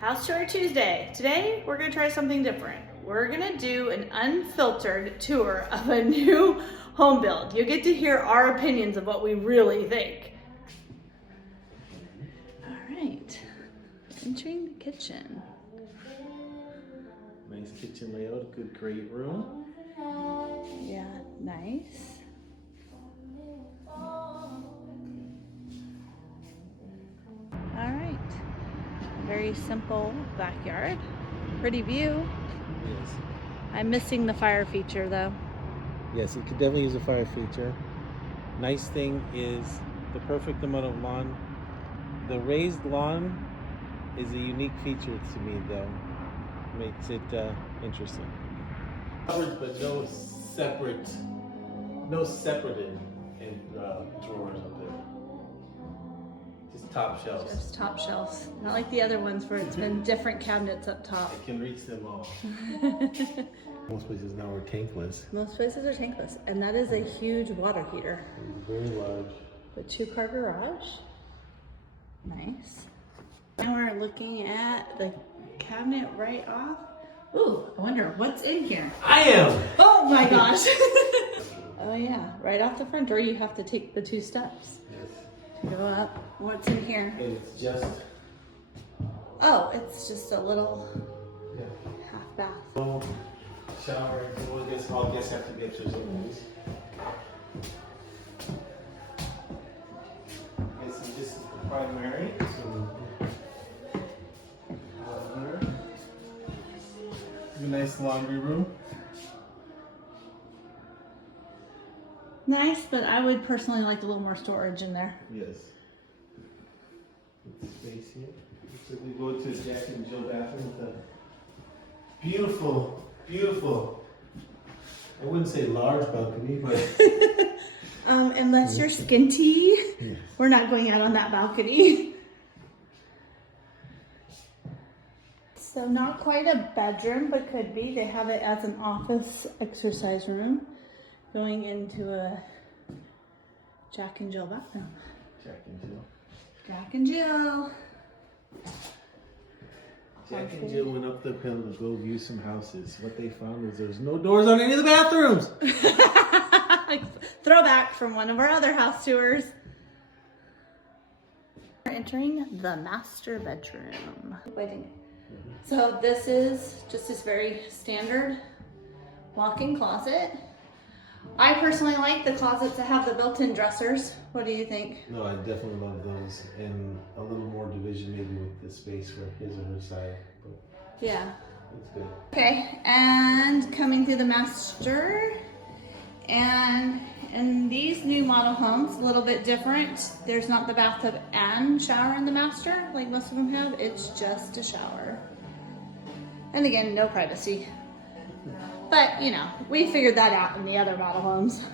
House Tour Tuesday. Today, we're gonna try something different. We're gonna do an unfiltered tour of a new home build. You'll get to hear our opinions of what we really think. All right, entering the kitchen. Nice kitchen layout, good great room. Yeah, nice. All right, very simple backyard, pretty view. Yes. I'm missing the fire feature though. Yes, it could definitely use a fire feature. Nice thing is the perfect amount of lawn. The raised lawn is a unique feature to me though. Makes it interesting. Covered but no separated drawers up there. Just top shelves. Just top shelves, not like the other ones where it's been different cabinets up top. I can reach them all. Most places now are tankless. Most places are tankless, and that is a huge water heater. It's very large. The 2-car garage. Nice. Now we're looking at the cabinet right off. Ooh, I wonder what's in here. I am! Oh my gosh. Oh yeah, right off the front door you have to take the 2 steps. Yes. Go up. What's in here? It's just... Oh, it's just a little Yeah. half bath. Little shower. Well, I guess all guests have to be extras anyways. This is just the primary. So here. A nice laundry room. Nice, but I would personally like a little more storage in there. Yes. Good space here. So we go to Jack and Jill bathroom with a beautiful, I wouldn't say large balcony, but Unless you're skinty, yes. We're not going out on that balcony. So not quite a bedroom, but could be. They have it as an office exercise room going into a Jack and Jill bathroom. Jack and Jill. Jack and Jill. Jack and Jill went up the hill to go view some houses. What they found was there's no doors on any of the bathrooms. Throwback from one of our other house tours. We're entering the master bedroom. Waiting. So this is just this very standard walk-in closet. I personally like the closets that have the built-in dressers. What do you think? No, I definitely love those, and a little more division maybe with the space for his or her side. But Yeah. it's good. Okay, and coming through the master, and in these new model homes, a little bit different. There's not the bathtub and shower in the master like most of them have. It's just a shower. And again, no privacy. But, you know, we figured that out in the other model homes.